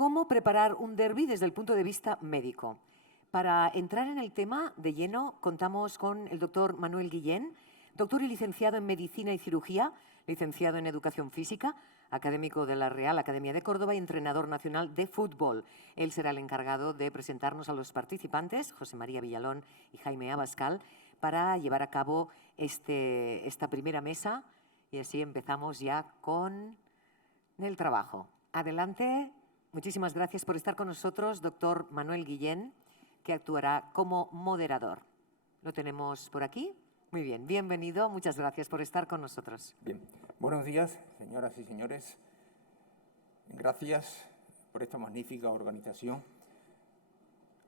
cómo preparar un derbi desde el punto de vista médico. Para entrar en el tema de lleno, contamos con el doctor Manuel Guillén, doctor y licenciado en Medicina y Cirugía, licenciado en Educación Física, académico de la Real Academia de Córdoba y entrenador nacional de fútbol. Él será el encargado de presentarnos a los participantes, José María Villalón y Jaime Abascal, para llevar a cabo esta primera mesa, y así empezamos ya con el trabajo. Adelante. Muchísimas gracias por estar con nosotros, doctor Manuel Guillén, que actuará como moderador. ¿Lo tenemos por aquí? Muy bien, bienvenido. Muchas gracias por estar con nosotros. Bien, buenos días, señoras y señores. Gracias por esta magnífica organización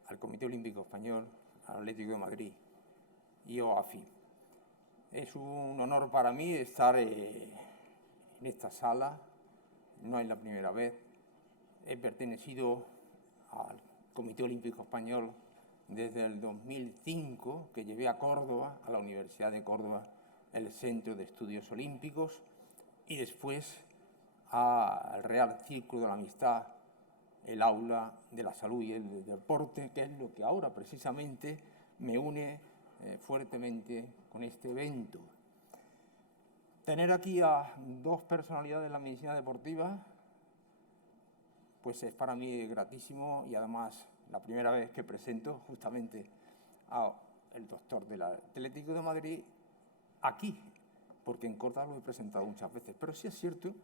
al Comité Olímpico Español, al Atlético de Madrid y OAFI. Es un honor para mí estar en esta sala. No es la primera vez. He pertenecido al Comité Olímpico Español desde el 2005, que llevé a Córdoba, a la Universidad de Córdoba, el Centro de Estudios Olímpicos, y después al Real Círculo de la Amistad, el Aula de la Salud y el Deporte, que es lo que ahora precisamente me une fuertemente con este evento. Tener aquí a dos personalidades de la medicina deportiva, pues es para mí gratísimo, y además la primera vez que presento justamente al doctor del Atlético de Madrid aquí, porque en Córdoba lo he presentado muchas veces, pero sí es cierto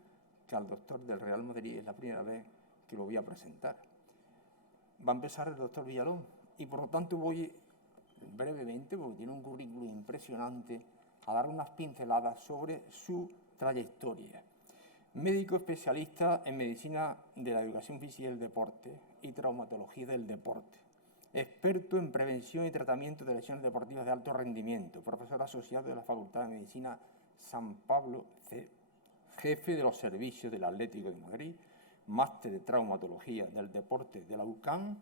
que al doctor del Real Madrid es la primera vez que lo voy a presentar. Va a empezar el doctor Villalón y por lo tanto voy brevemente, porque tiene un currículum impresionante, a dar unas pinceladas sobre su trayectoria. Médico especialista en medicina de la educación física y el deporte y traumatología del deporte. Experto en prevención y tratamiento de lesiones deportivas de alto rendimiento. Profesor asociado de la Facultad de Medicina San Pablo C. Jefe de los servicios del Atlético de Madrid. Máster de traumatología del deporte de la UCAM.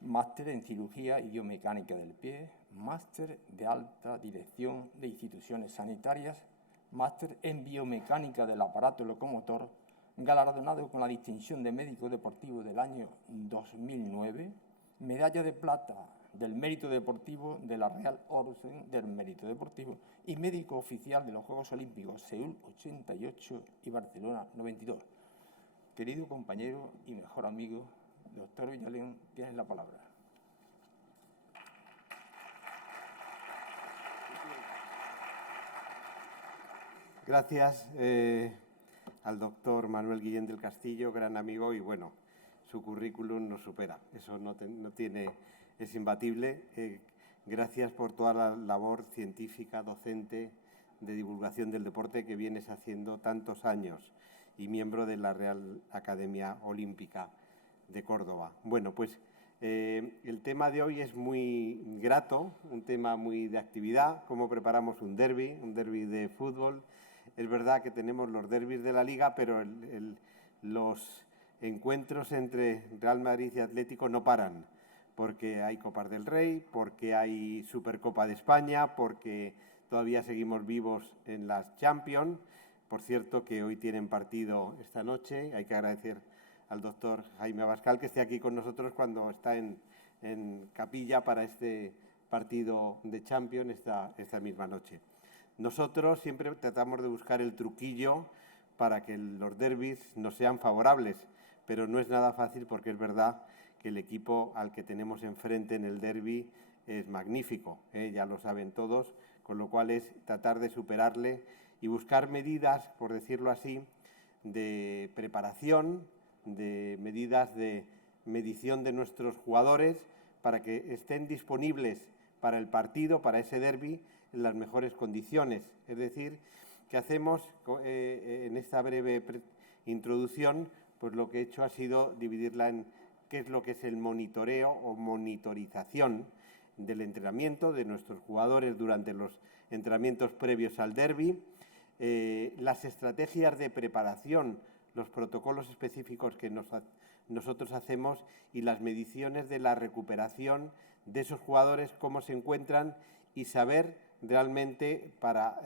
Máster en cirugía y biomecánica del pie. Máster de alta dirección de instituciones sanitarias. Máster en biomecánica del aparato locomotor, galardonado con la distinción de médico deportivo del año 2009, medalla de plata del mérito deportivo de la Real Orden del Mérito Deportivo y médico oficial de los Juegos Olímpicos Seúl 88 y Barcelona 92. Querido compañero y mejor amigo, doctor Villalón, tienes la palabra. Gracias al doctor Manuel Guillén del Castillo, gran amigo, y bueno, su currículum nos supera, eso es imbatible. Gracias por toda la labor científica, docente, de divulgación del deporte que vienes haciendo tantos años y miembro de la Real Academia Olímpica de Córdoba. Bueno, pues el tema de hoy es muy grato, un tema muy de actividad, cómo preparamos un derbi de fútbol. Es verdad que tenemos los derbis de la Liga, pero los encuentros entre Real Madrid y Atlético no paran, porque hay Copas del Rey, porque hay Supercopa de España, porque todavía seguimos vivos en las Champions. Por cierto, que hoy tienen partido esta noche. Hay que agradecer al doctor Jaime Abascal que esté aquí con nosotros cuando está en capilla para este partido de Champions esta misma noche. Nosotros siempre tratamos de buscar el truquillo para que los derbis nos sean favorables, pero no es nada fácil porque es verdad que el equipo al que tenemos enfrente en el derbi es magnífico, ya lo saben todos, con lo cual es tratar de superarle y buscar medidas, por decirlo así, de preparación, de medidas de medición de nuestros jugadores para que estén disponibles para el partido, para ese derbi, en las mejores condiciones. Es decir, que hacemos en esta breve introducción, pues lo que he hecho ha sido dividirla en qué es lo que es el monitoreo o monitorización del entrenamiento de nuestros jugadores durante los entrenamientos previos al derbi, las estrategias de preparación, los protocolos específicos que nosotros hacemos y las mediciones de la recuperación de esos jugadores, cómo se encuentran y saber realmente para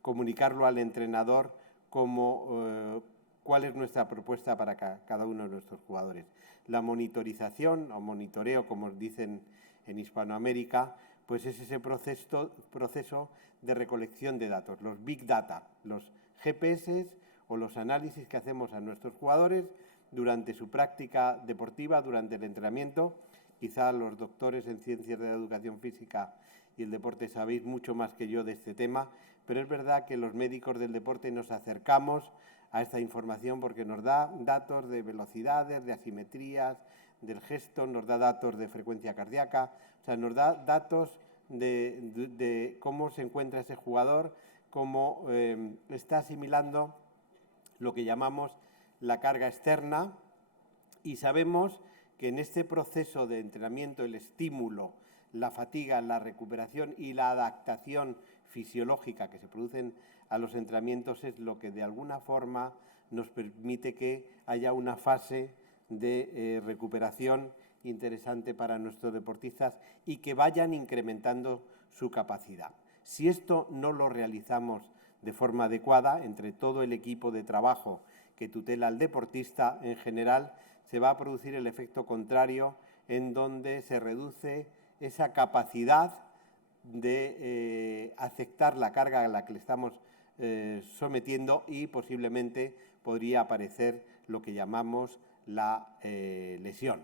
comunicarlo al entrenador cómo ¿Cuál es nuestra propuesta para cada uno de nuestros jugadores? La monitorización, o monitoreo, como dicen en Hispanoamérica, pues es ese proceso de recolección de datos, los Big Data, los GPS o los análisis que hacemos a nuestros jugadores durante su práctica deportiva, durante el entrenamiento. Quizá los doctores en ciencias de la educación física y el deporte sabéis mucho más que yo de este tema, pero es verdad que los médicos del deporte nos acercamos a esta información porque nos da datos de velocidades, de asimetrías, del gesto, nos da datos de frecuencia cardíaca, o sea, nos da datos de cómo se encuentra ese jugador, cómo está asimilando lo que llamamos la carga externa, y sabemos que en este proceso de entrenamiento el estímulo, la fatiga, la recuperación y la adaptación fisiológica que se producen a los entrenamientos es lo que de alguna forma nos permite que haya una fase de recuperación interesante para nuestros deportistas y que vayan incrementando su capacidad. Si esto no lo realizamos de forma adecuada entre todo el equipo de trabajo que tutela al deportista en general, se va a producir el efecto contrario, en donde se reduce esa capacidad de aceptar la carga a la que le estamos sometiendo, y posiblemente podría aparecer lo que llamamos la lesión,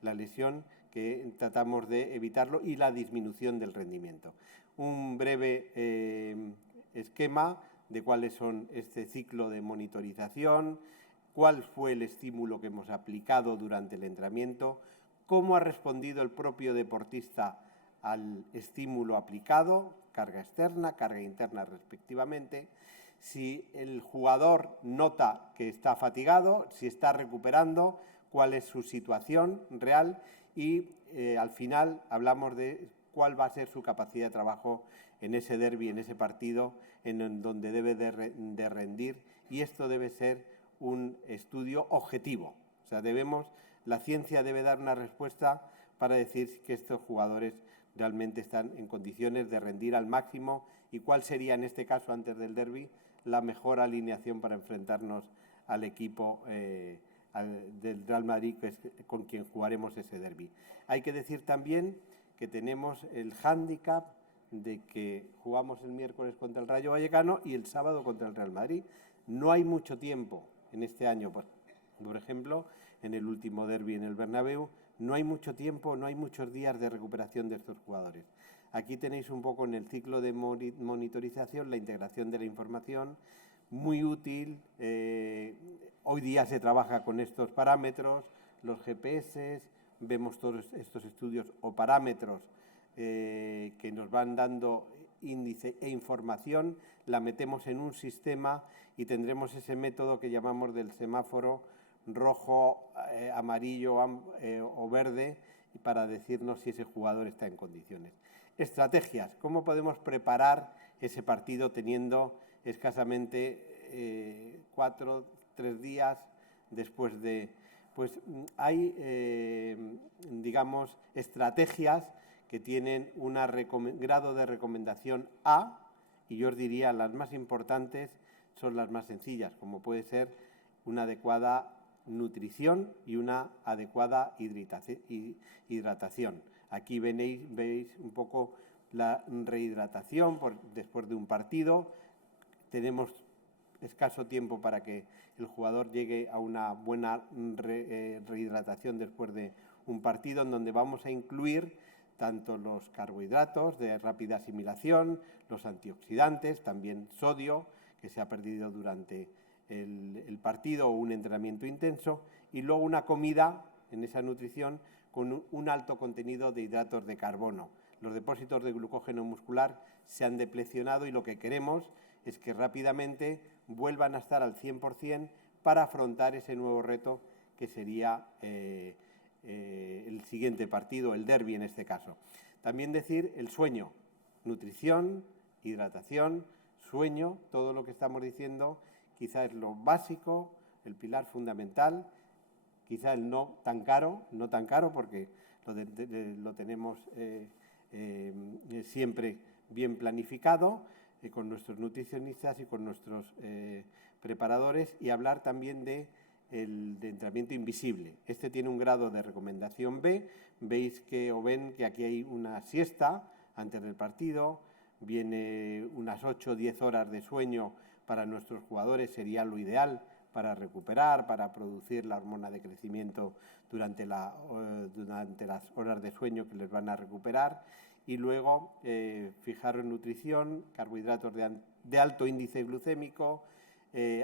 la lesión que tratamos de evitarlo, y la disminución del rendimiento. Un breve esquema de cuáles son este ciclo de monitorización, cuál fue el estímulo que hemos aplicado durante el entrenamiento, cómo ha respondido el propio deportista al estímulo aplicado, carga externa, carga interna respectivamente, si el jugador nota que está fatigado, si está recuperando, cuál es su situación real, y al final hablamos de cuál va a ser su capacidad de trabajo en ese derbi, en ese partido en donde debe de rendir, y esto debe ser un estudio objetivo. O sea, la ciencia debe dar una respuesta para decir que estos jugadores realmente están en condiciones de rendir al máximo, y cuál sería en este caso, antes del derbi, la mejor alineación para enfrentarnos al equipo del Real Madrid, con quien jugaremos ese derbi. Hay que decir también que tenemos el hándicap de que jugamos el miércoles contra el Rayo Vallecano y el sábado contra el Real Madrid. No hay mucho tiempo en este año, por ejemplo, en el último derbi en el Bernabéu, no hay mucho tiempo, no hay muchos días de recuperación de estos jugadores. Aquí tenéis un poco en el ciclo de monitorización la integración de la información, muy útil. Hoy día se trabaja con estos parámetros, los GPS, vemos todos estos estudios o parámetros que nos van dando índice e información, la metemos en un sistema y tendremos ese método que llamamos del semáforo rojo, amarillo o verde, para decirnos si ese jugador está en condiciones. Estrategias. ¿Cómo podemos preparar ese partido teniendo escasamente 3 días después de... Pues hay, digamos, estrategias que tienen un grado de recomendación A, y yo os diría las más importantes son las más sencillas, como puede ser una adecuada nutrición y una adecuada hidratación. Aquí veis un poco la rehidratación después de un partido. Tenemos escaso tiempo para que el jugador llegue a una buena rehidratación después de un partido, en donde vamos a incluir tanto los carbohidratos de rápida asimilación, los antioxidantes, también sodio, que se ha perdido durante el partido o un entrenamiento intenso, y luego una comida en esa nutrición con un alto contenido de hidratos de carbono. Los depósitos de glucógeno muscular se han deplecionado, y lo que queremos es que rápidamente vuelvan a estar al 100% para afrontar ese nuevo reto que sería el siguiente partido, el derbi en este caso. También decir el sueño, nutrición, hidratación, sueño, todo lo que estamos diciendo quizá es lo básico, el pilar fundamental, quizá el no tan caro porque lo tenemos siempre bien planificado. con nuestros nutricionistas y con nuestros preparadores, y hablar también de entrenamiento invisible. Este tiene un grado de recomendación B. Veis que, o ven que aquí hay una siesta antes del partido, viene unas 8 o 10 horas de sueño para nuestros jugadores, sería lo ideal para recuperar, para producir la hormona de crecimiento durante las horas de sueño que les van a recuperar. Y luego fijaros en nutrición, carbohidratos de alto índice glucémico,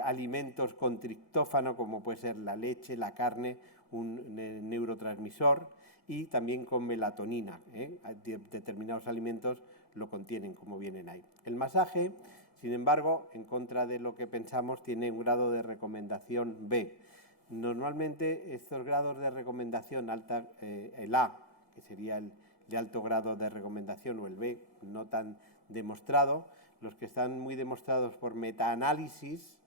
alimentos con triptófano, como puede ser la leche, la carne, un neurotransmisor, y también con melatonina. Determinados alimentos lo contienen, como vienen ahí. El masaje, sin embargo, en contra de lo que pensamos, tiene un grado de recomendación B. Normalmente estos grados de recomendación alta, el A, que sería el de alto grado de recomendación, o el B, no tan demostrado, los que están muy demostrados por metaanálisis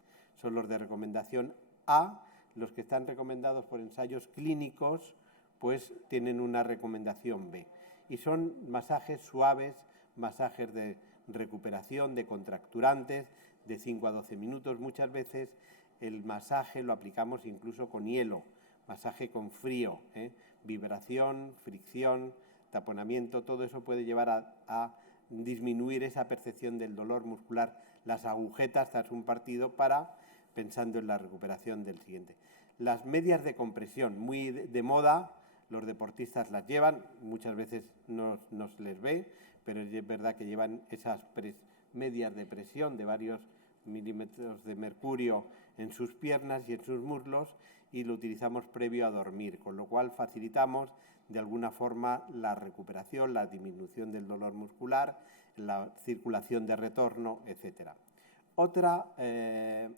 son los de recomendación A. Los que están recomendados por ensayos clínicos pues tienen una recomendación B. Y son masajes suaves, masajes de recuperación, de contracturantes, de 5 a 12 minutos. Muchas veces el masaje lo aplicamos incluso con hielo, masaje con frío, vibración, fricción, taponamiento, todo eso puede llevar a disminuir esa percepción del dolor muscular, las agujetas tras un partido, pensando en la recuperación del siguiente. Las medias de compresión, muy de moda, los deportistas las llevan, muchas veces no se les ve, pero es verdad que llevan esas medias de presión de varios milímetros de mercurio en sus piernas y en sus muslos, y lo utilizamos previo a dormir, con lo cual facilitamos de alguna forma la recuperación, la disminución del dolor muscular, la circulación de retorno, etc. Otra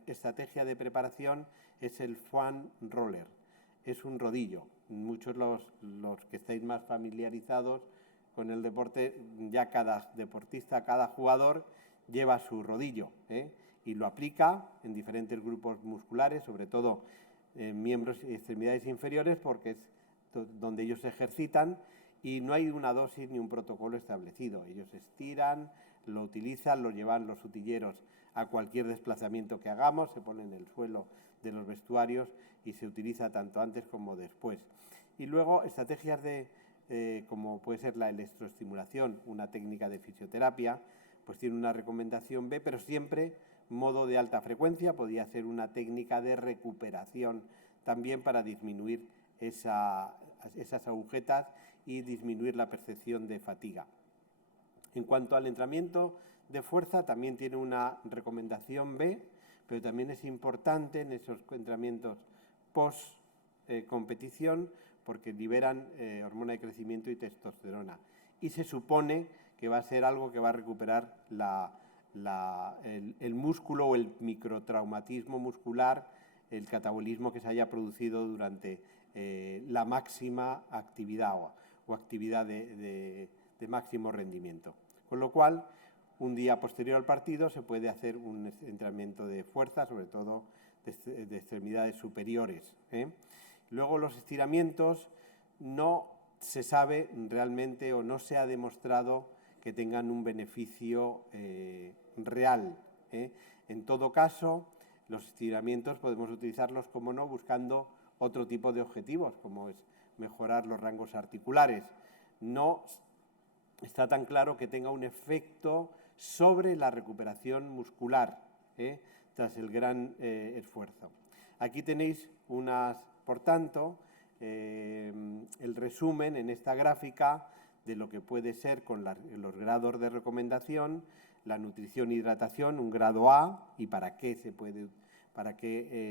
estrategia de preparación es el foam roller. Es un rodillo. Muchos los que estáis más familiarizados con el deporte, ya cada deportista, cada jugador lleva su rodillo, y lo aplica en diferentes grupos musculares, sobre todo en miembros y extremidades inferiores, porque es donde ellos se ejercitan, y no hay una dosis ni un protocolo establecido. Ellos estiran, lo utilizan, lo llevan los utilleros a cualquier desplazamiento que hagamos, se pone en el suelo de los vestuarios y se utiliza tanto antes como después. Y luego estrategias como puede ser la electroestimulación, una técnica de fisioterapia, pues tiene una recomendación B, pero siempre modo de alta frecuencia. Podría ser una técnica de recuperación también para disminuir esas agujetas y disminuir la percepción de fatiga. En cuanto al entrenamiento de fuerza, también tiene una recomendación B, pero también es importante en esos entrenamientos post-competición porque liberan hormona de crecimiento y testosterona. Y se supone que va a ser algo que va a recuperar el músculo o el microtraumatismo muscular, el catabolismo que se haya producido durante la máxima actividad o actividad de máximo rendimiento. Con lo cual, un día posterior al partido se puede hacer un entrenamiento de fuerza, sobre todo de extremidades superiores. Luego los estiramientos no se sabe realmente o no se ha demostrado que tengan un beneficio real. En todo caso, los estiramientos podemos utilizarlos, como no, buscando otro tipo de objetivos, como es mejorar los rangos articulares. No está tan claro que tenga un efecto sobre la recuperación muscular tras el gran esfuerzo. Aquí tenéis por tanto, el resumen en esta gráfica de lo que puede ser con los grados de recomendación, la nutrición e hidratación, un grado A, y para qué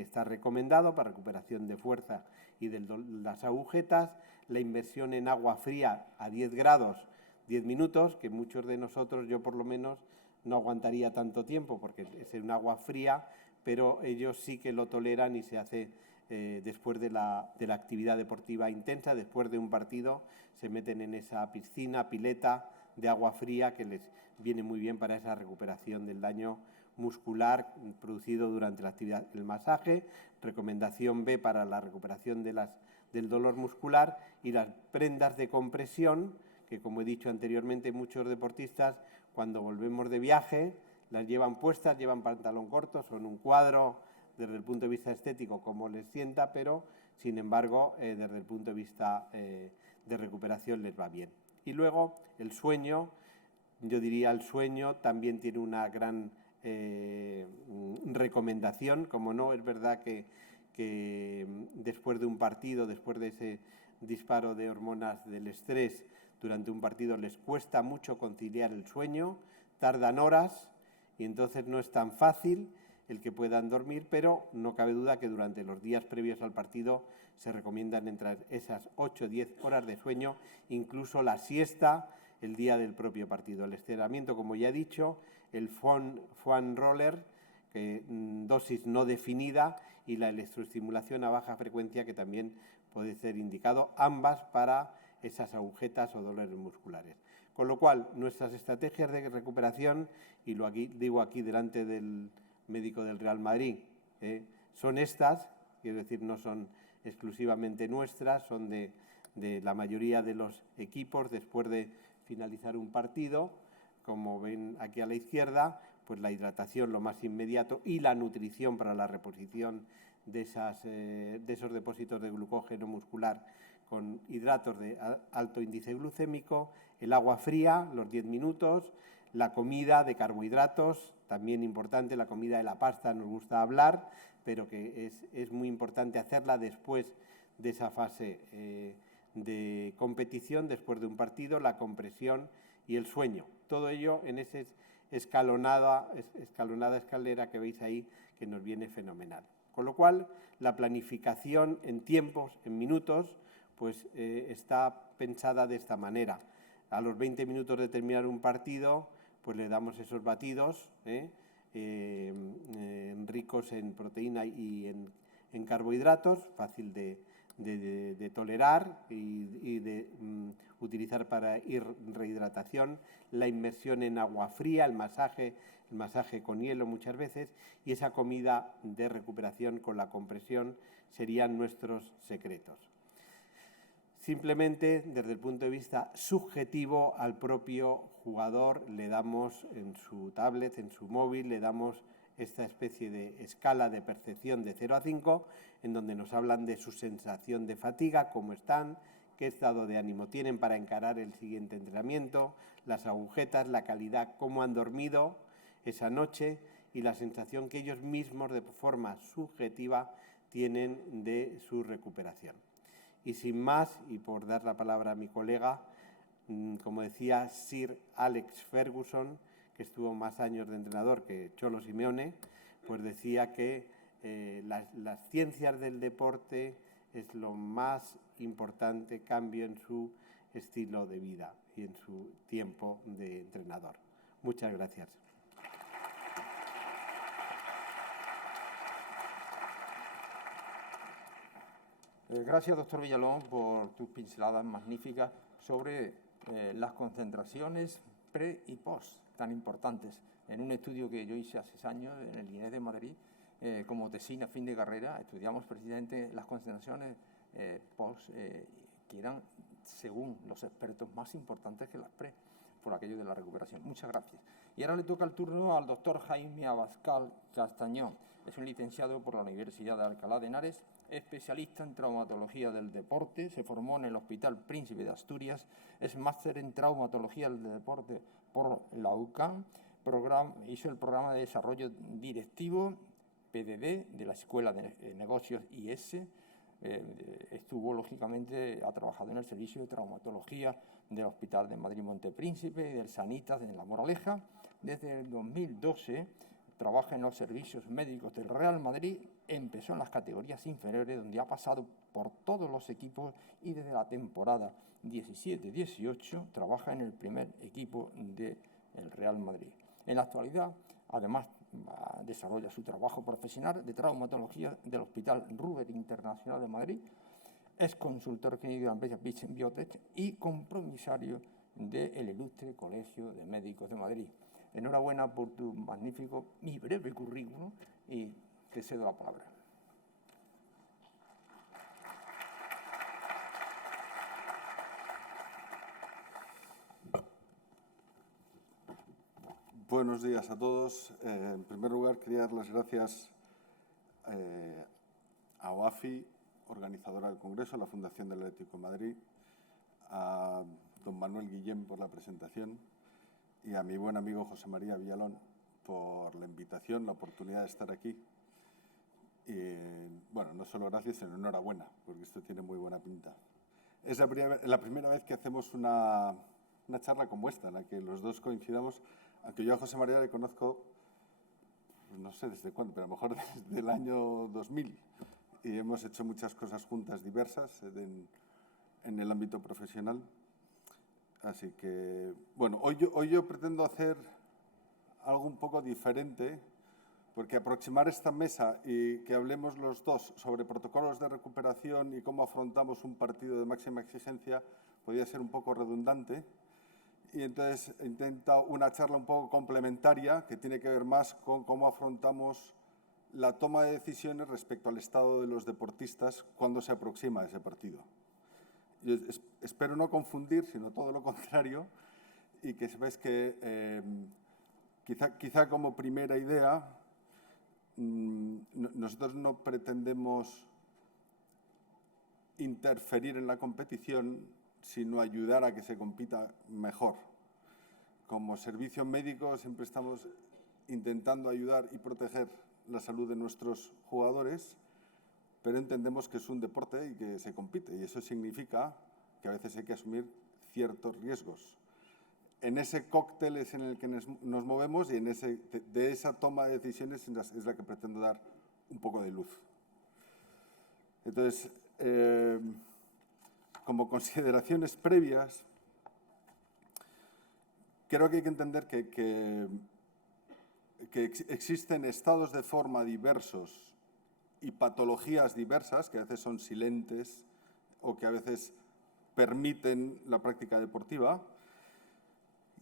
está recomendado, para recuperación de fuerza y de las agujetas, la inmersión en agua fría a 10 grados, 10 minutos, que muchos de nosotros, yo por lo menos, no aguantaría tanto tiempo porque es un agua fría, pero ellos sí que lo toleran y se hace después de la actividad deportiva intensa, después de un partido, se meten en esa piscina, pileta de agua fría que les viene muy bien para esa recuperación del daño muscular producido durante la actividad del masaje. Recomendación B para la recuperación del dolor muscular, y las prendas de compresión, que como he dicho anteriormente, muchos deportistas cuando volvemos de viaje las llevan puestas, llevan pantalón corto, son un cuadro desde el punto de vista estético como les sienta, pero sin embargo desde el punto de vista de recuperación les va bien. Y luego el sueño, yo diría el sueño también tiene una gran recomendación, como no, es verdad que después de un partido, después de ese disparo de hormonas del estrés durante un partido les cuesta mucho conciliar el sueño, tardan horas y entonces no es tan fácil el que puedan dormir, pero no cabe duda que durante los días previos al partido se recomiendan entre esas 8 o 10 horas de sueño, incluso la siesta el día del propio partido. El estiramiento, como ya he dicho, el foam roller, dosis no definida, y la electroestimulación a baja frecuencia, que también puede ser indicado, ambas para esas agujetas o dolores musculares. Con lo cual, nuestras estrategias de recuperación, y lo digo aquí delante del médico del Real Madrid, son estas, quiero decir, no son exclusivamente nuestras, son de la mayoría de los equipos después de finalizar un partido. Como ven aquí a la izquierda, pues la hidratación lo más inmediato y la nutrición para la reposición de esos depósitos de glucógeno muscular con hidratos de alto índice glucémico, el agua fría, los 10 minutos, la comida de carbohidratos, también importante, la comida de la pasta, nos gusta hablar, pero que es muy importante hacerla después de esa fase de competición, después de un partido, la compresión y el sueño. Todo ello en esa escalonada escalera que veis ahí, que nos viene fenomenal. Con lo cual, la planificación en tiempos, en minutos, pues está pensada de esta manera. A los 20 minutos de terminar un partido, pues le damos esos batidos ricos en proteína y en carbohidratos, fácil de tolerar y de utilizar para ir rehidratación, la inmersión en agua fría, el masaje con hielo muchas veces, y esa comida de recuperación con la compresión serían nuestros secretos. Simplemente, desde el punto de vista subjetivo, al propio jugador le damos en su tablet, en su móvil, le damos esta especie de escala de percepción de 0 a 5, en donde nos hablan de su sensación de fatiga, cómo están, qué estado de ánimo tienen para encarar el siguiente entrenamiento, las agujetas, la calidad, cómo han dormido esa noche y la sensación que ellos mismos de forma subjetiva tienen de su recuperación. Y sin más, y por dar la palabra a mi colega, como decía Sir Alex Ferguson, que estuvo más años de entrenador que Cholo Simeone, pues decía que las ciencias del deporte es lo más importante cambio en su estilo de vida y en su tiempo de entrenador. Muchas gracias. Gracias, doctor Villalón, por tus pinceladas magníficas sobre las concentraciones pre y post, tan importantes. En un estudio que yo hice hace años en el INES de Madrid, como tesina fin de carrera, estudiamos precisamente las concentraciones post, que eran, según los expertos, más importantes que las pre, por aquello de la recuperación. Muchas gracias. Y ahora le toca el turno al doctor Jaime Abascal Castañón. Es un licenciado por la Universidad de Alcalá de Henares, especialista en traumatología del deporte, se formó en el Hospital Príncipe de Asturias, es máster en traumatología del deporte por la UCAM, hizo el programa de desarrollo directivo PDD de la Escuela de Negocios IS, estuvo, lógicamente, ha trabajado en el servicio de traumatología del Hospital de Madrid Montepríncipe y del Sanitas en La Moraleja. Desde el 2012 trabaja en los servicios médicos del Real Madrid, empezó en las categorías inferiores, donde ha pasado por todos los equipos, y desde la temporada 17-18 trabaja en el primer equipo del Real Madrid. En la actualidad, además, desarrolla su trabajo profesional de traumatología del Hospital Ruber Internacional de Madrid, es consultor clínico de la empresa Vision Biotech y compromisario del Ilustre Colegio de Médicos de Madrid. Enhorabuena por tu magnífico y breve currículum, y te cedo la palabra. Buenos días a todos. En primer lugar, quería dar las gracias a OAFI, organizadora del Congreso, a la Fundación del Atlético de Madrid, a don Manuel Guillén por la presentación y a mi buen amigo José María Villalón por la invitación, la oportunidad de estar aquí. Y, bueno, no solo gracias, sino enhorabuena, porque esto tiene muy buena pinta. Es la primera vez que hacemos una charla como esta, en la que los dos coincidamos, aunque yo a José María le conozco, pues no sé desde cuándo, pero a lo mejor desde el año 2000, y hemos hecho muchas cosas juntas diversas en el ámbito profesional. Así que, bueno, hoy yo pretendo hacer algo un poco diferente, porque aproximar esta mesa y que hablemos los dos sobre protocolos de recuperación y cómo afrontamos un partido de máxima exigencia podía ser un poco redundante. Y entonces he intentado una charla un poco complementaria que tiene que ver más con cómo afrontamos la toma de decisiones respecto al estado de los deportistas cuando se aproxima ese partido. Yo espero no confundir, sino todo lo contrario, y que sepáis que quizá como primera idea, nosotros no pretendemos interferir en la competición, sino ayudar a que se compita mejor. Como servicio médico siempre estamos intentando ayudar y proteger la salud de nuestros jugadores, pero entendemos que es un deporte y que se compite, y eso significa que a veces hay que asumir ciertos riesgos. En ese cóctel es en el que nos movemos y de esa toma de decisiones es la que pretendo dar un poco de luz. Entonces, como consideraciones previas, creo que hay que entender que existen estados de forma diversos y patologías diversas, que a veces son silentes o que a veces permiten la práctica deportiva.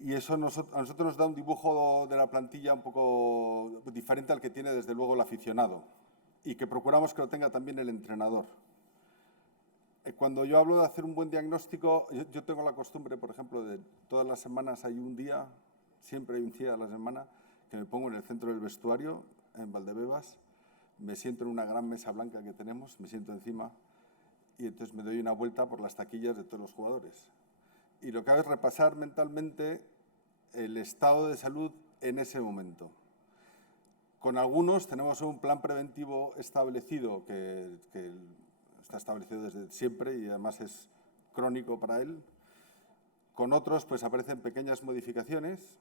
Y eso a nosotros nos da un dibujo de la plantilla un poco diferente al que tiene desde luego el aficionado y que procuramos que lo tenga también el entrenador. Cuando yo hablo de hacer un buen diagnóstico, yo tengo la costumbre, por ejemplo, de todas las semanas hay un día, siempre hay un día a la semana, que me pongo en el centro del vestuario, en Valdebebas, me siento en una gran mesa blanca que tenemos, me siento encima y entonces me doy una vuelta por las taquillas de todos los jugadores. Y lo que hago es repasar mentalmente el estado de salud en ese momento. Con algunos tenemos un plan preventivo establecido que está establecido desde siempre y además es crónico para él. Con otros pues aparecen pequeñas modificaciones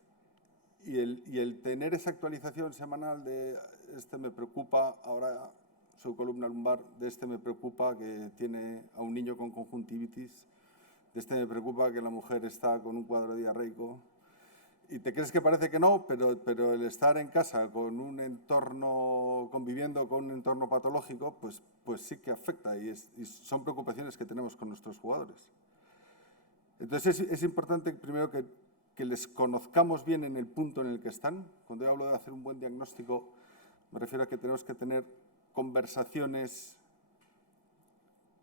y el tener esa actualización semanal de este me preocupa, ahora su columna lumbar, de este me preocupa que tiene a un niño con conjuntivitis, de este me preocupa que la mujer está con un cuadro diarreico. Y te crees que parece que no, pero el estar en casa con un entorno, conviviendo con un entorno patológico, pues sí que afecta y son preocupaciones que tenemos con nuestros jugadores. Entonces es importante primero que les conozcamos bien en el punto en el que están. Cuando yo hablo de hacer un buen diagnóstico, me refiero a que tenemos que tener conversaciones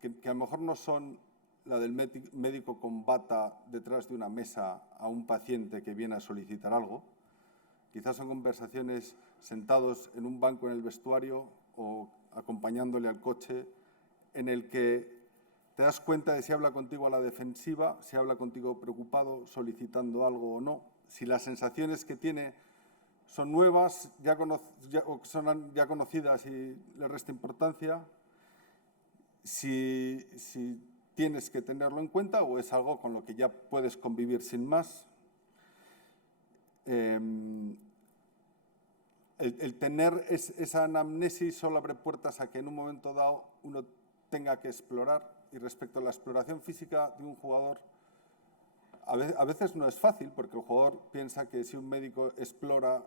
que a lo mejor no son la del médico con bata detrás de una mesa a un paciente que viene a solicitar algo. Quizás son conversaciones sentados en un banco en el vestuario o acompañándole al coche, en el que te das cuenta de si habla contigo a la defensiva, si habla contigo preocupado, solicitando algo o no, si las sensaciones que tiene son nuevas, son ya conocidas y le resta importancia, si tienes que tenerlo en cuenta o es algo con lo que ya puedes convivir sin más. El tener esa anamnesis solo abre puertas a que en un momento dado uno tenga que explorar. Y respecto a la exploración física de un jugador, a veces no es fácil porque el jugador piensa que si un médico explora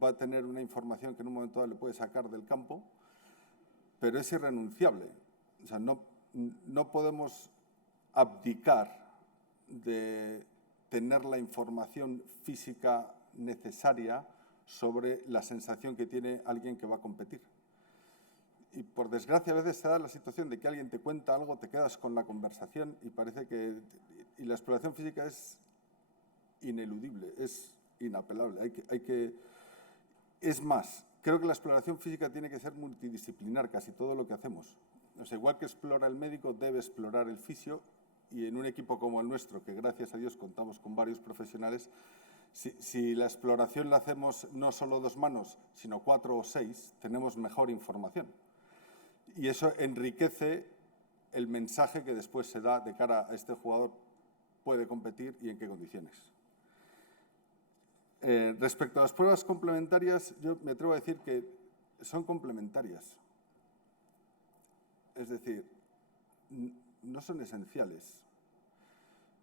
va a tener una información que en un momento dado le puede sacar del campo, pero es irrenunciable. O sea, no podemos abdicar de tener la información física necesaria sobre la sensación que tiene alguien que va a competir. Y por desgracia a veces se da la situación de que alguien te cuenta algo, te quedas con la conversación y parece que... Y la exploración física es ineludible, es inapelable. Es más, creo que la exploración física tiene que ser multidisciplinar, casi todo lo que hacemos. O sea, igual que explora el médico, debe explorar el fisio, y en un equipo como el nuestro, que gracias a Dios contamos con varios profesionales, si la exploración la hacemos no solo 2 manos, sino 4 o 6, tenemos mejor información. Y eso enriquece el mensaje que después se da de cara a este jugador puede competir y en qué condiciones. Respecto a las pruebas complementarias, yo me atrevo a decir que son complementarias. Es decir, no son esenciales.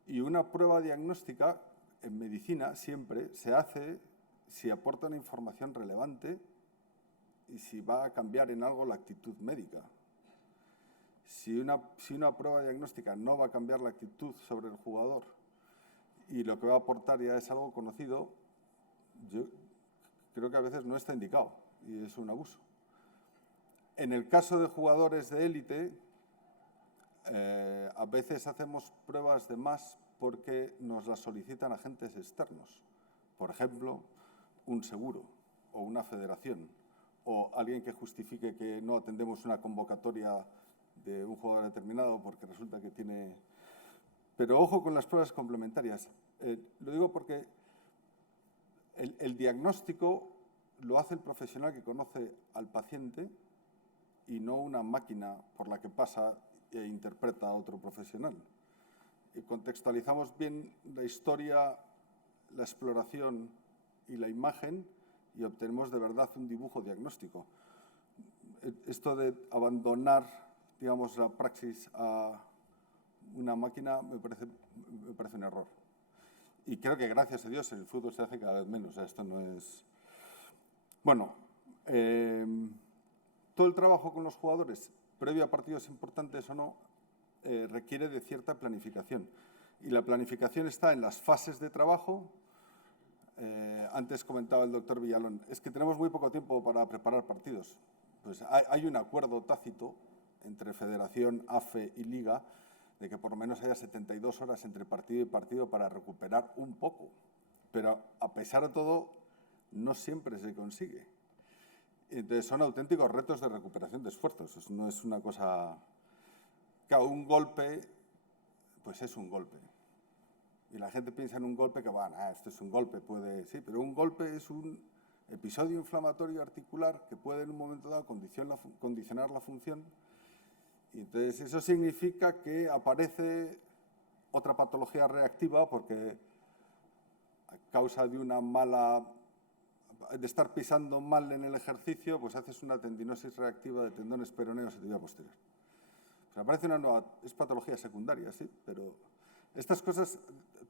Y una prueba diagnóstica en medicina siempre se hace si aporta una información relevante y si va a cambiar en algo la actitud médica. Si una prueba diagnóstica no va a cambiar la actitud sobre el jugador y lo que va a aportar ya es algo conocido, yo creo que a veces no está indicado y es un abuso. En el caso de jugadores de élite, a veces hacemos pruebas de más porque nos las solicitan agentes externos. Por ejemplo, un seguro o una federación o alguien que justifique que no atendemos una convocatoria de un jugador determinado porque resulta que tiene... Pero ojo con las pruebas complementarias. Lo digo porque el diagnóstico lo hace el profesional que conoce al paciente y no una máquina por la que pasa e interpreta a otro profesional. Y contextualizamos bien la historia, la exploración y la imagen y obtenemos de verdad un dibujo diagnóstico. Esto de abandonar, digamos, la praxis a una máquina me parece un error. Y creo que, gracias a Dios, en el fútbol se hace cada vez menos. O sea, esto no es... Bueno, todo el trabajo con los jugadores, previo a partidos importantes o no, requiere de cierta planificación. Y la planificación está en las fases de trabajo. Antes comentaba el doctor Villalón, es que tenemos muy poco tiempo para preparar partidos. Pues hay un acuerdo tácito entre Federación, AFE y Liga de que por lo menos haya 72 horas entre partido y partido para recuperar un poco. Pero a pesar de todo, no siempre se consigue. Entonces son auténticos retos de recuperación de esfuerzos. Eso no es una cosa... Claro, un golpe, pues es un golpe. Y la gente piensa en un golpe que, bueno, esto es un golpe, puede... Sí, pero un golpe es un episodio inflamatorio articular que puede en un momento dado condicionar la función. Y entonces eso significa que aparece otra patología reactiva porque a causa de una mala... de estar pisando mal en el ejercicio, pues haces una tendinosis reactiva de tendones peroneos y tibia posterior. Pues aparece una nueva... es patología secundaria, sí, pero estas cosas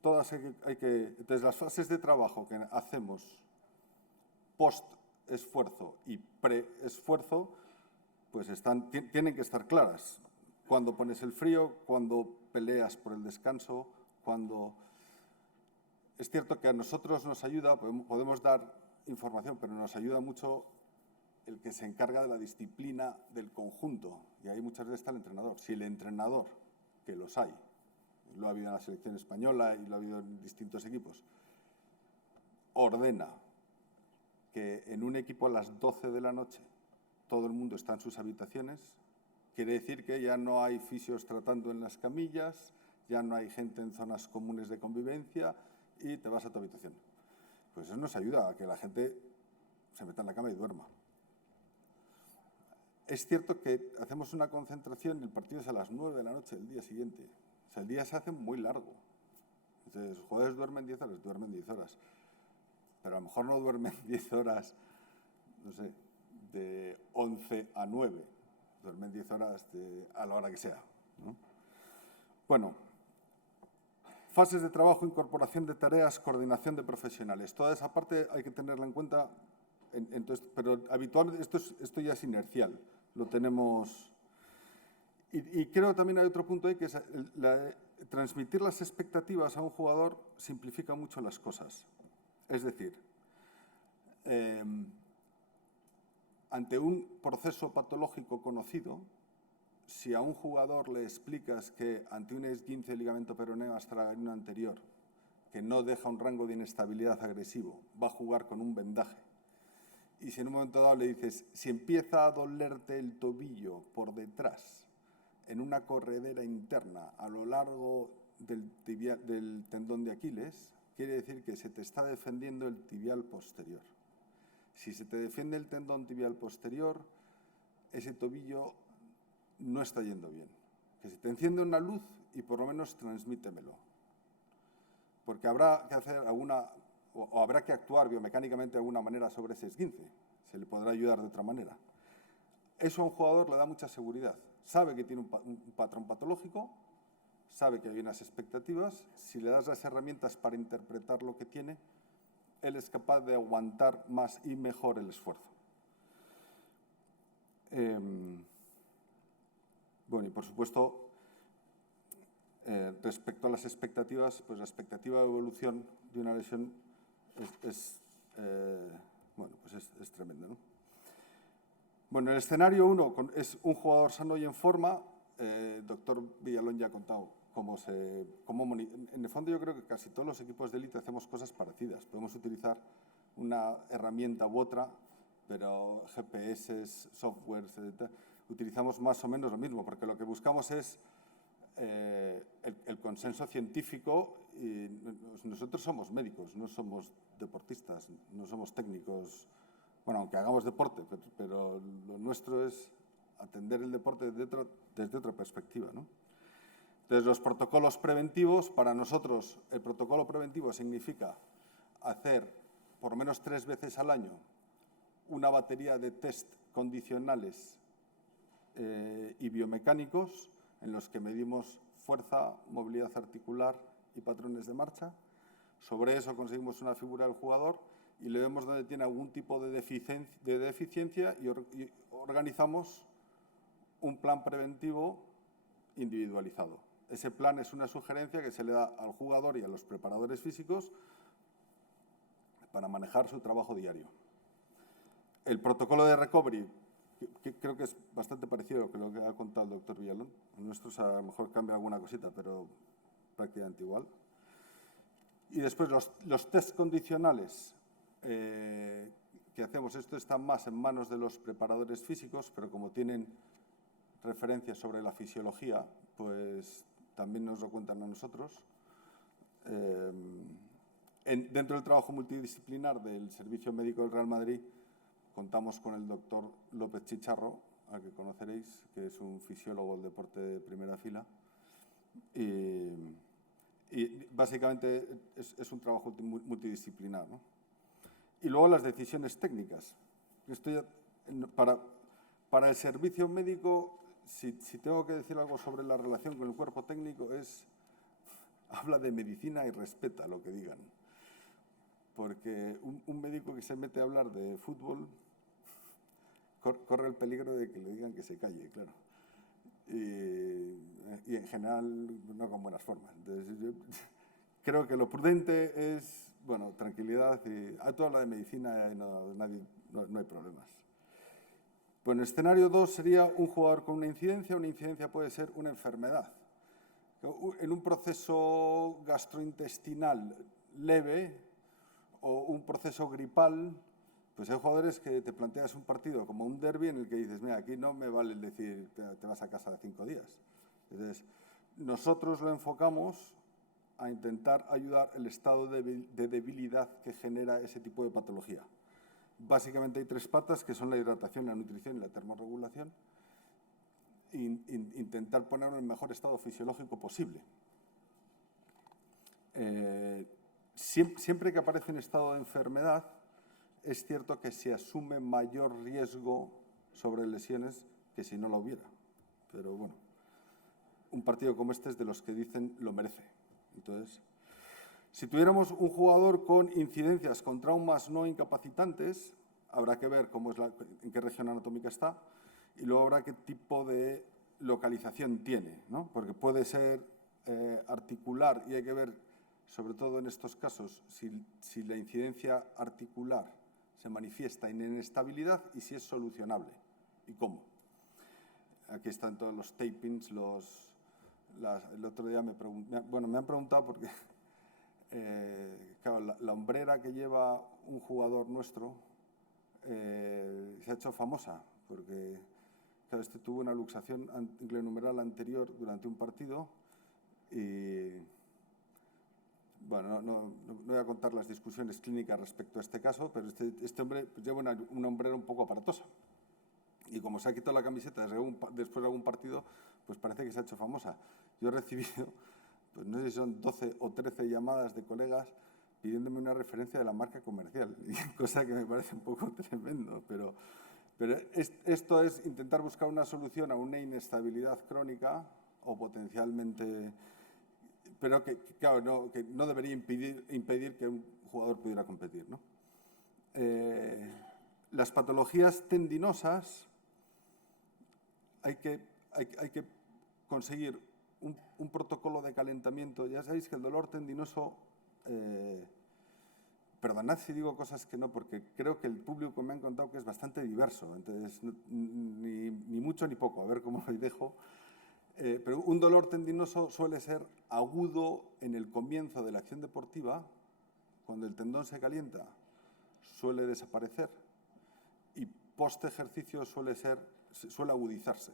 todas hay que... Entonces las fases de trabajo que hacemos post-esfuerzo y pre-esfuerzo, pues tienen que estar claras. Cuando pones el frío, cuando peleas por el descanso, cuando... Es cierto que a nosotros nos ayuda, podemos dar información, pero nos ayuda mucho el que se encarga de la disciplina del conjunto. Y ahí muchas veces está el entrenador. Si el entrenador, que los hay, lo ha habido en la selección española y lo ha habido en distintos equipos, ordena que en un equipo a las 12 de la noche todo el mundo está en sus habitaciones, quiere decir que ya no hay fisios tratando en las camillas, ya no hay gente en zonas comunes de convivencia y te vas a tu habitación. Pues eso nos ayuda a que la gente se meta en la cama y duerma. Es cierto que hacemos una concentración y el partido es a las 9 de la noche del día siguiente. O sea, el día se hace muy largo. Entonces, los jugadores duermen 10 horas, duermen 10 horas. Pero a lo mejor no duermen 10 horas, no sé, de 11 a 9. Duermen 10 horas a la hora que sea, ¿no? Bueno, fases de trabajo, incorporación de tareas, coordinación de profesionales. Toda esa parte hay que tenerla en cuenta, pero habitualmente esto ya es inercial. Lo tenemos... Y creo que también hay otro punto ahí, que es transmitir las expectativas a un jugador simplifica mucho las cosas. Es decir, ante un proceso patológico conocido, si a un jugador le explicas que ante un esguince de ligamento peroneo astragaliano anterior que no deja un rango de inestabilidad agresivo, va a jugar con un vendaje. Y si en un momento dado le dices, si empieza a dolerte el tobillo por detrás, en una corredera interna a lo largo del tendón de Aquiles, quiere decir que se te está defendiendo el tibial posterior. Si se te defiende el tendón tibial posterior, ese tobillo no está yendo bien. Que se te enciende una luz y por lo menos transmítemelo. Porque habrá que hacer o habrá que actuar biomecánicamente de alguna manera sobre ese esguince. Se le podrá ayudar de otra manera. Eso a un jugador le da mucha seguridad. Sabe que tiene un patrón patológico, sabe que hay unas expectativas. Si le das las herramientas para interpretar lo que tiene, él es capaz de aguantar más y mejor el esfuerzo. Bueno, y por supuesto, respecto a las expectativas, pues la expectativa de evolución de una lesión es tremenda, ¿no? Bueno, el escenario 1 es un jugador sano y en forma. El doctor Villalón ya ha contado en el fondo yo creo que casi todos los equipos de élite hacemos cosas parecidas. Podemos utilizar una herramienta u otra, pero GPS, softwares, utilizamos más o menos lo mismo, porque lo que buscamos es el consenso científico. Y nosotros somos médicos, no somos deportistas, no somos técnicos. Bueno, aunque hagamos deporte, pero lo nuestro es atender el deporte desde otra perspectiva, ¿no? Entonces, los protocolos preventivos, para nosotros, el protocolo preventivo significa hacer por lo menos 3 veces al año una batería de test condicionales y biomecánicos en los que medimos fuerza, movilidad articular y patrones de marcha. Sobre eso conseguimos una figura del jugador y le vemos dónde tiene algún tipo de deficiencia y organizamos un plan preventivo individualizado. Ese plan es una sugerencia que se le da al jugador y a los preparadores físicos para manejar su trabajo diario. El protocolo de recovery, que creo que es bastante parecido a lo que ha contado el doctor Villalón. El nuestro a lo mejor cambia alguna cosita, pero prácticamente igual. Y después los test condicionales que hacemos, esto está más en manos de los preparadores físicos, pero como tienen referencias sobre la fisiología, pues también nos lo cuentan a nosotros. Dentro del trabajo multidisciplinar del Servicio Médico del Real Madrid, contamos con el doctor López Chicharro, al que conoceréis, que es un fisiólogo del deporte de primera fila. Y básicamente es un trabajo multidisciplinar, ¿no? Y luego las decisiones técnicas. Esto ya, para el servicio médico, si tengo que decir algo sobre la relación con el cuerpo técnico, habla de medicina y respeta lo que digan. Porque un médico que se mete a hablar de fútbol corre el peligro de que le digan que se calle, claro. Y en general no con buenas formas. Entonces, yo creo que lo prudente es, bueno, tranquilidad. Tú hablas de medicina y no hay problemas. Bueno, escenario 2 sería un jugador con una incidencia. Una incidencia puede ser una enfermedad. En un proceso gastrointestinal leve o un proceso gripal, pues hay jugadores que te planteas un partido como un derbi en el que dices, mira, aquí no me vale el decir te vas a casa de 5 días. Entonces, nosotros lo enfocamos a intentar ayudar el estado de debilidad que genera ese tipo de patología. Básicamente hay 3 patas, que son la hidratación, la nutrición y la termorregulación. Intentar ponerlo en el mejor estado fisiológico posible. Siempre que aparece un estado de enfermedad, es cierto que se asume mayor riesgo sobre lesiones que si no lo hubiera. Pero bueno, un partido como este es de los que dicen lo merece. Entonces, si tuviéramos un jugador con incidencias, con traumas no incapacitantes, habrá que ver en qué región anatómica está y luego habrá qué tipo de localización tiene, ¿no? Porque puede ser articular y hay que ver, sobre todo en estos casos, si la incidencia articular se manifiesta en inestabilidad y si es solucionable y cómo. Aquí están todos los tapings, el otro día me han preguntado porque claro, la hombrera que lleva un jugador nuestro se ha hecho famosa, porque claro, este tuvo una luxación glenohumeral anterior durante un partido y, bueno, no voy a contar las discusiones clínicas respecto a este caso, pero este hombre pues, lleva una hombrera un poco aparatosa. Y como se ha quitado la camiseta después de algún partido, pues parece que se ha hecho famosa. Yo he recibido, pues no sé si son 12 o 13 llamadas de colegas pidiéndome una referencia de la marca comercial, cosa que me parece un poco tremendo. Pero esto es intentar buscar una solución a una inestabilidad crónica o potencialmente, pero claro, que no debería impedir que un jugador pudiera competir, ¿no? Las patologías tendinosas hay que conseguir un protocolo de calentamiento. Ya sabéis que el dolor tendinoso, perdonad si digo cosas que no, porque creo que el público me ha contado que es bastante diverso, entonces ni mucho ni poco, a ver cómo lo dejo. Pero un dolor tendinoso suele ser agudo en el comienzo de la acción deportiva, cuando el tendón se calienta suele desaparecer y post ejercicio suele agudizarse.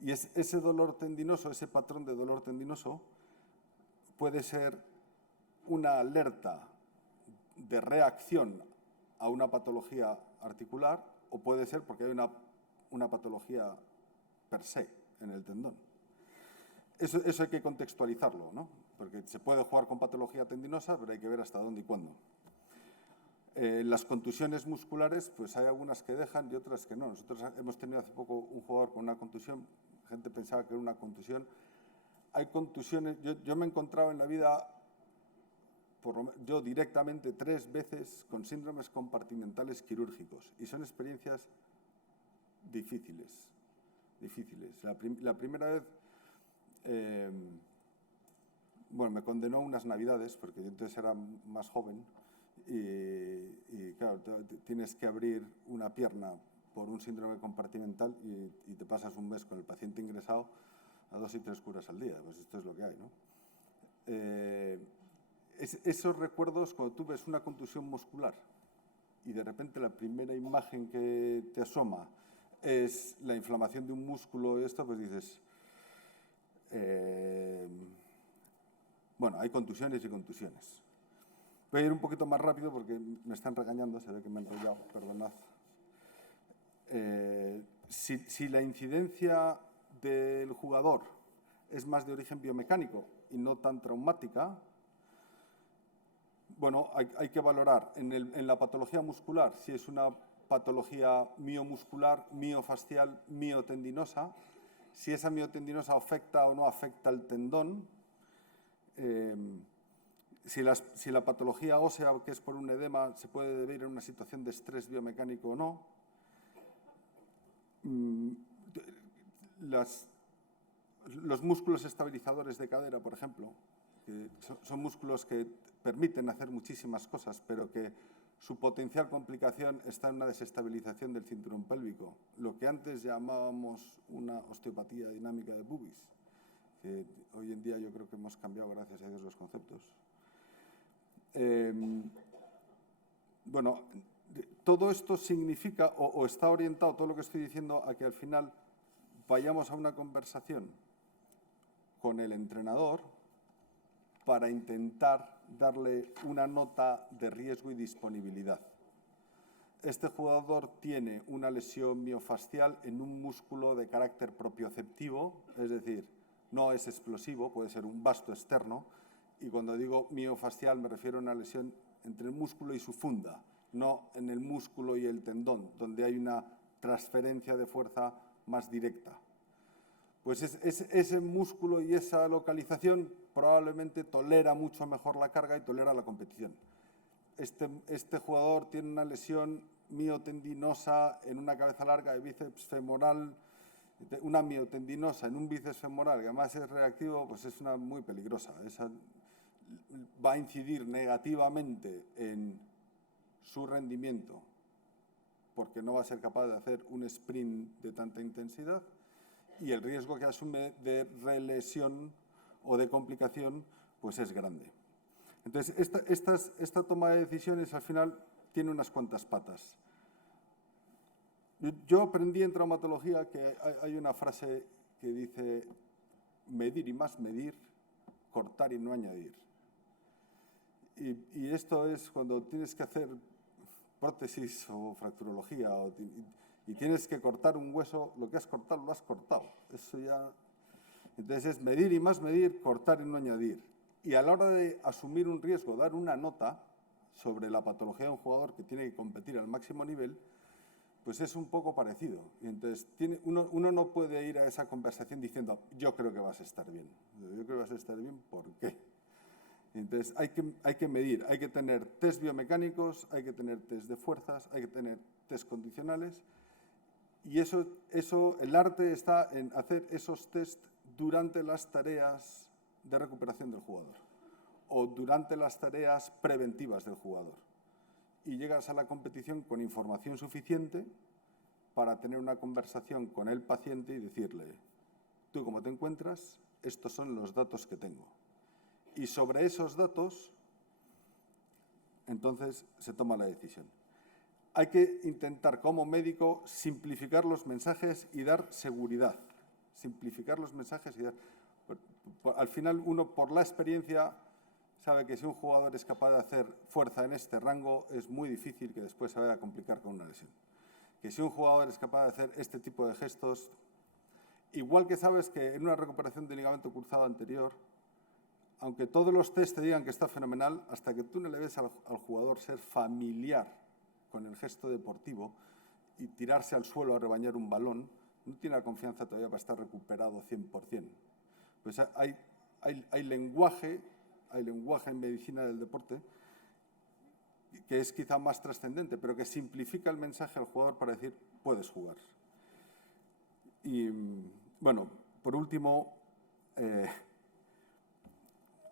Y ese dolor tendinoso, ese patrón de dolor tendinoso, puede ser una alerta de reacción a una patología articular o puede ser porque hay una patología per se en el tendón. Eso hay que contextualizarlo, ¿no? Porque se puede jugar con patología tendinosa, pero hay que ver hasta dónde y cuándo. Las contusiones musculares, pues hay algunas que dejan y otras que no. Nosotros hemos tenido hace poco un jugador con una contusión, la gente pensaba que era una contusión. Hay contusiones, yo me he encontrado en la vida, yo directamente 3 veces con síndromes compartimentales quirúrgicos y son experiencias difíciles. La primera vez, bueno, me condenó unas navidades, porque yo entonces era más joven, y claro, tienes que abrir una pierna por un síndrome compartimental y te pasas un mes con el paciente ingresado a 2 y 3 curas al día. Pues esto es lo que hay, ¿no? Esos recuerdos, cuando tú ves una contusión muscular y de repente la primera imagen que te asoma es la inflamación de un músculo y esto, pues dices, bueno, hay contusiones y contusiones. Voy a ir un poquito más rápido porque me están regañando, se ve que me he enrollado, perdonad. Si la incidencia del jugador es más de origen biomecánico y no tan traumática, bueno, hay que valorar en la patología muscular si es una patología miomuscular, miofascial, miotendinosa, si esa miotendinosa afecta o no afecta al tendón, si la patología ósea, que es por un edema, se puede deber a una situación de estrés biomecánico o no. Los músculos estabilizadores de cadera, por ejemplo, que son músculos que permiten hacer muchísimas cosas, pero que su potencial complicación está en una desestabilización del cinturón pélvico, lo que antes llamábamos una osteopatía dinámica de pubis, que hoy en día yo creo que hemos cambiado, gracias a Dios, los conceptos. Bueno, todo esto significa o está orientado, todo lo que estoy diciendo, a que al final vayamos a una conversación con el entrenador para intentar darle una nota de riesgo y disponibilidad. Este jugador tiene una lesión miofascial en un músculo de carácter propioceptivo, es decir, no es explosivo, puede ser un vasto externo, y cuando digo miofascial me refiero a una lesión entre el músculo y su funda, no en el músculo y el tendón, donde hay una transferencia de fuerza más directa. Pues ese músculo y esa localización probablemente tolera mucho mejor la carga y tolera la competición. Este jugador tiene una lesión miotendinosa en una cabeza larga de bíceps femoral, una miotendinosa en un bíceps femoral, que además es reactivo, pues es una muy peligrosa. Esa va a incidir negativamente en su rendimiento, porque no va a ser capaz de hacer un sprint de tanta intensidad, y el riesgo que asume de relesión o de complicación pues es grande. Entonces, esta toma de decisiones al final tiene unas cuantas patas. Yo aprendí en traumatología que hay una frase que dice medir y más medir, cortar y no añadir. Y esto es cuando tienes que hacer prótesis o fracturología y tienes que cortar un hueso, lo que has cortado lo has cortado. Eso ya. Entonces es medir y más medir, cortar y no añadir. Y a la hora de asumir un riesgo, dar una nota sobre la patología de un jugador que tiene que competir al máximo nivel, pues es un poco parecido. Y entonces uno no puede ir a esa conversación diciendo yo creo que vas a estar bien. Yo creo que vas a estar bien, ¿por qué? Entonces hay que medir, hay que tener test biomecánicos, hay que tener test de fuerzas, hay que tener test condicionales. Y el arte está en hacer esos test durante las tareas de recuperación del jugador o durante las tareas preventivas del jugador. Y llegas a la competición con información suficiente para tener una conversación con el paciente y decirle, tú cómo te encuentras, estos son los datos que tengo. Y sobre esos datos, entonces se toma la decisión. Hay que intentar como médico simplificar los mensajes y dar seguridad. Simplificar los mensajes y dar. Al final uno por la experiencia sabe que si un jugador es capaz de hacer fuerza en este rango es muy difícil que después se vaya a complicar con una lesión. Que si un jugador es capaz de hacer este tipo de gestos, igual que sabes que en una recuperación de ligamento cruzado anterior, aunque todos los test te digan que está fenomenal, hasta que tú no le ves al jugador ser familiar con el gesto deportivo y tirarse al suelo a rebañar un balón, no tiene la confianza todavía para estar recuperado 100%. Pues hay lenguaje en medicina del deporte que es quizá más trascendente, pero que simplifica el mensaje al jugador para decir, puedes jugar. Y, bueno, por último,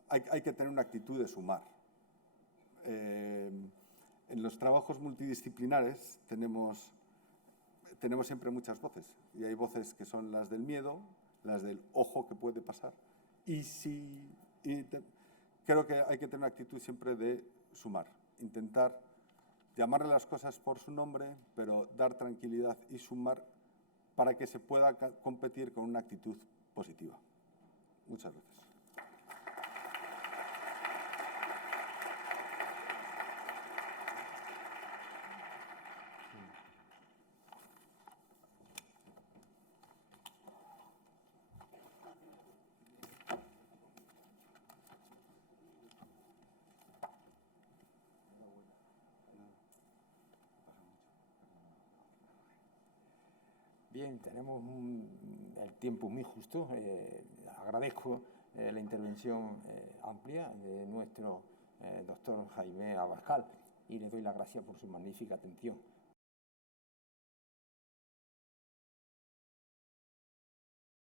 hay que tener una actitud de sumar. En los trabajos multidisciplinares tenemos siempre muchas voces. Y hay voces que son las del miedo, las del ojo que puede pasar. Creo que hay que tener una actitud siempre de sumar. Intentar llamarle las cosas por su nombre, pero dar tranquilidad y sumar para que se pueda competir con una actitud positiva. Muchas gracias. Bien, tenemos el tiempo muy justo. Agradezco la intervención amplia de nuestro doctor Jaime Abascal y le doy las gracias por su magnífica atención.